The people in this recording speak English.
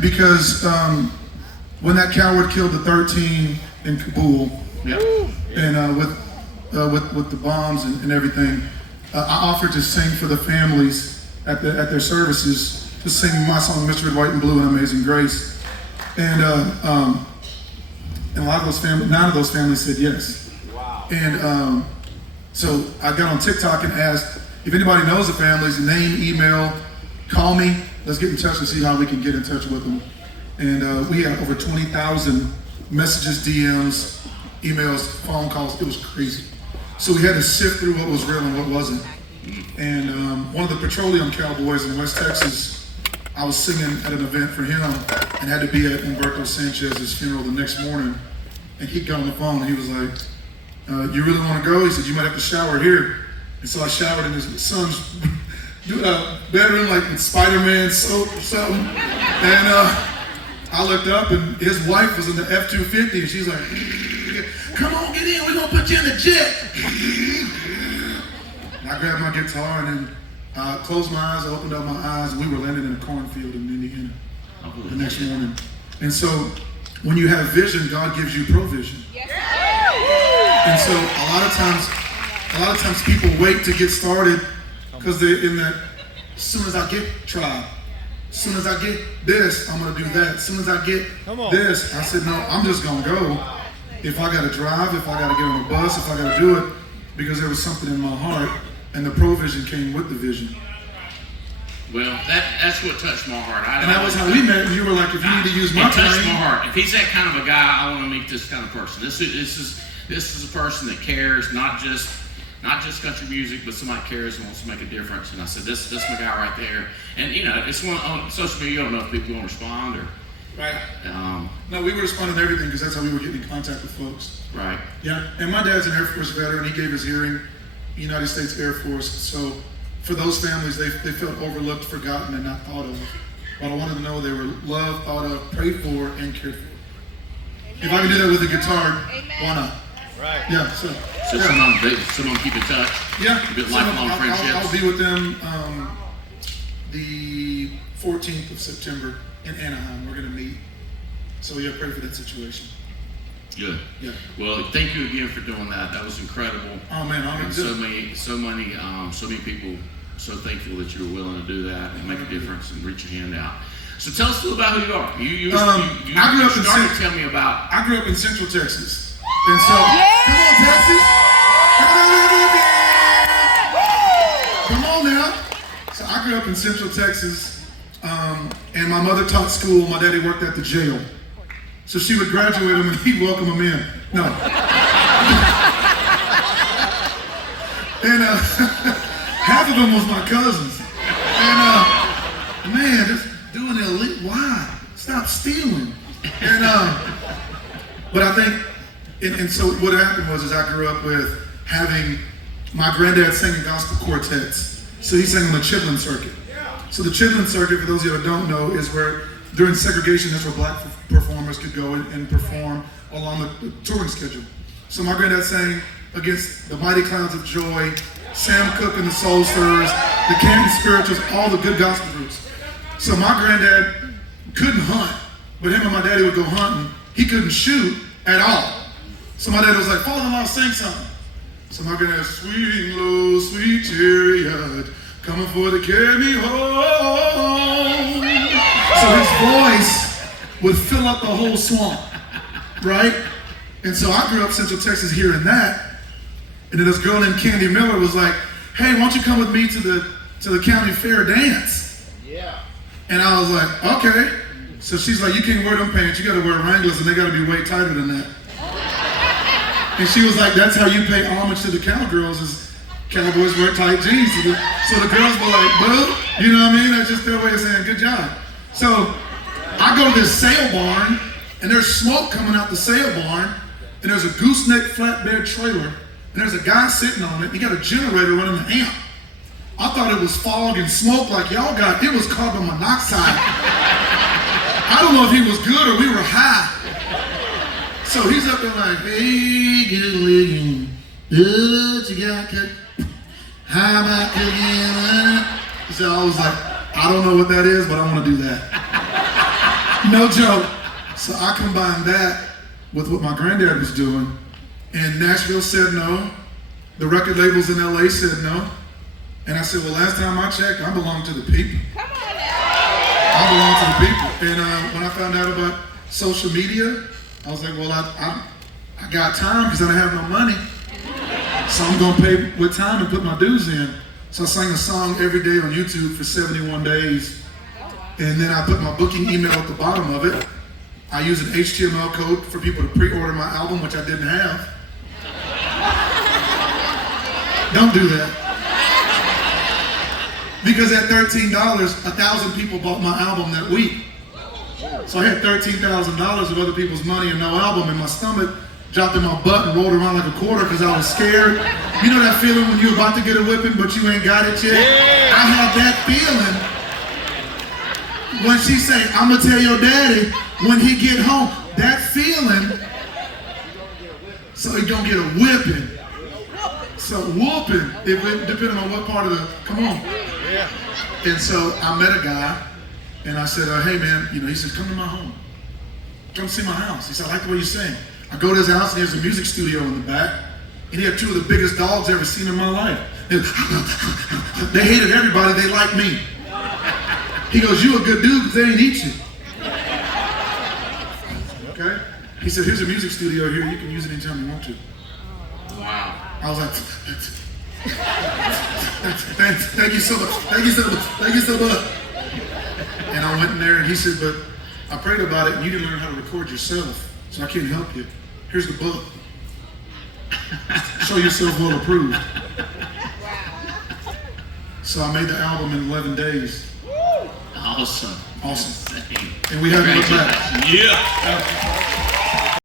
because when that coward killed the 13 in Kabul, Yeah. and with the bombs and everything, I offered to sing for the families at their services, to sing my song, Mr. Red, White, and Blue, and Amazing Grace. And a lot of those families, 9 of those families said yes. Wow. And so I got on TikTok and asked if anybody knows the families, name, email, call me. Let's get in touch and see how we can get in touch with them. And we had over 20,000 messages, DMs, emails, phone calls. It was crazy. So we had to sift through what was real and what wasn't. And one of the petroleum cowboys in West Texas, I was singing at an event for him and had to be at Humberto Sanchez's funeral the next morning. And he got on the phone and he was like, you really want to go? He said, you might have to shower here. And so I showered in his son's bedroom, like with Spider-Man soap or something. And I looked up and his wife was in the F-250 and she's like, come on, get in, we're gonna put you in the jet. And I grabbed my guitar and then closed my eyes, opened up my eyes, and we were landing in a cornfield in Indiana the next morning. And so when you have vision, God gives you provision. Yes. And so a lot of times people wait to get started because they're in that, as soon as I get tribe, as soon as I get this, I'm gonna do that. As soon as I get this, I said, no, I'm just gonna go. If I gotta drive, if I gotta get on a bus, if I gotta do it, because there was something in my heart, and the provision came with the vision. Well, that's what touched my heart. And that was how we met, and you were like, if you need to use my plane. It touched plane. my heart. If he's that kind of a guy, I want to meet this kind of person. This is a person that cares, not just country music, but somebody cares and wants to make a difference. And I said, this is my guy right there. And you know, it's one on social media. You don't know if people won't respond or. Right. No, we were responding to everything because that's how we were getting in contact with folks. Right. Yeah. And my dad's an Air Force veteran. He gave his hearing, United States Air Force. So for those families, they felt overlooked, forgotten, and not thought of. But I wanted to know they were loved, thought of, prayed for, and cared for. Amen. If I can do that with a guitar, why not? Right. Yeah. So someone keep in touch. Yeah. Good lifelong friendships. I'll be with them the 14th of September in Anaheim. We're going to meet. So yeah, pray for that situation. Good. Yeah. Well, thank you again for doing that. That was incredible. Oh man, and so many people so thankful that you were willing to do that and make a difference and reach your hand out. So tell us a little about who you are. You started to tell me about. I grew up in Central Texas, and so come on, Texas. Come on now. So I grew up in Central Texas. And my mother taught school, my daddy worked at the jail. So she would graduate them and he'd welcome them in. No. And half of them was my cousins. And man, just doing it elite. Why? Stop stealing. And but I think, and so what happened was I grew up with having my granddad singing gospel quartets. So he sang on the Chitlin circuit. So the Chitlin circuit, for those of you who don't know, is where during segregation, that's where black performers could go and perform along the touring schedule. So my granddad sang against the Mighty Clouds of Joy, Sam Cooke and the Soul Stirrers, the Canton Spirituals, all the good gospel groups. So my granddad couldn't hunt, but him and my daddy would go hunting. He couldn't shoot at all. So my dad was like, father-in-law, sing something. So my granddad, sweet and low, sweet chariot, coming for to carry me home. So his voice would fill up the whole swamp, right? And so I grew up Central Texas hearing that. And then this girl named Candy Miller was like, hey, why don't you come with me to the county fair dance? Yeah. And I was like, okay. So she's like, you can't wear them pants, you gotta wear Wranglers and they gotta be way tighter than that. And she was like, that's how you pay homage to the cowgirls, is cowboys wear tight jeans. So the girls were like, boo, you know what I mean? That's just their way of saying good job. So I go to this sale barn, and there's smoke coming out the sale barn, and there's a gooseneck flatbed trailer, and there's a guy sitting on it. He got a generator running the amp. I thought it was fog and smoke like y'all got. It was carbon monoxide. I don't know if he was good or we were high. So he's up there like, hey, get it licking. What you got, kid? How about cooking? So I was like, I don't know what that is, but I want to do that. No joke. So I combined that with what my granddad was doing, and Nashville said no. The record labels in LA said no. And I said, well, last time I checked, I belong to the people. Come on now. I belong to the people. And when I found out about social media, I was like, well, I got time because I don't have no money. So I'm gonna pay with time and put my dues in. So I sang a song every day on YouTube for 71 days. And then I put my booking email at the bottom of it. I use an HTML code for people to pre-order my album, which I didn't have. Don't do that. Because at $13, 1,000 people bought my album that week. So I had $13,000 of other people's money and no album, and my stomach dropped in my butt and rolled around like a quarter because I was scared. You know that feeling when you're about to get a whipping, but you ain't got it yet? Yeah. I had that feeling when she say, I'm gonna tell your daddy when he get home. That feeling, so he don't get a whipping. So whooping, depending on what part of the, come on. Yeah. And so I met a guy, and I said, hey man, he said, come to my home. Come see my house. He said, I like the way you sing. I go to his house, and there's a music studio in the back, and he had two of the biggest dogs I've ever seen in my life. They hated everybody, they liked me. He goes, you a good dude, because they ain't eat you. Okay? He said, here's a music studio here, you can use it anytime you want to. Wow. I was like, thank you so much, thank you so much, thank you so much. And I went in there and he said, but I prayed about it and you didn't learn how to record yourself, so I can't help you. Here's the book. Show yourself well approved. So I made the album in 11 days. Awesome. Awesome. And we haven't looked back. Yeah.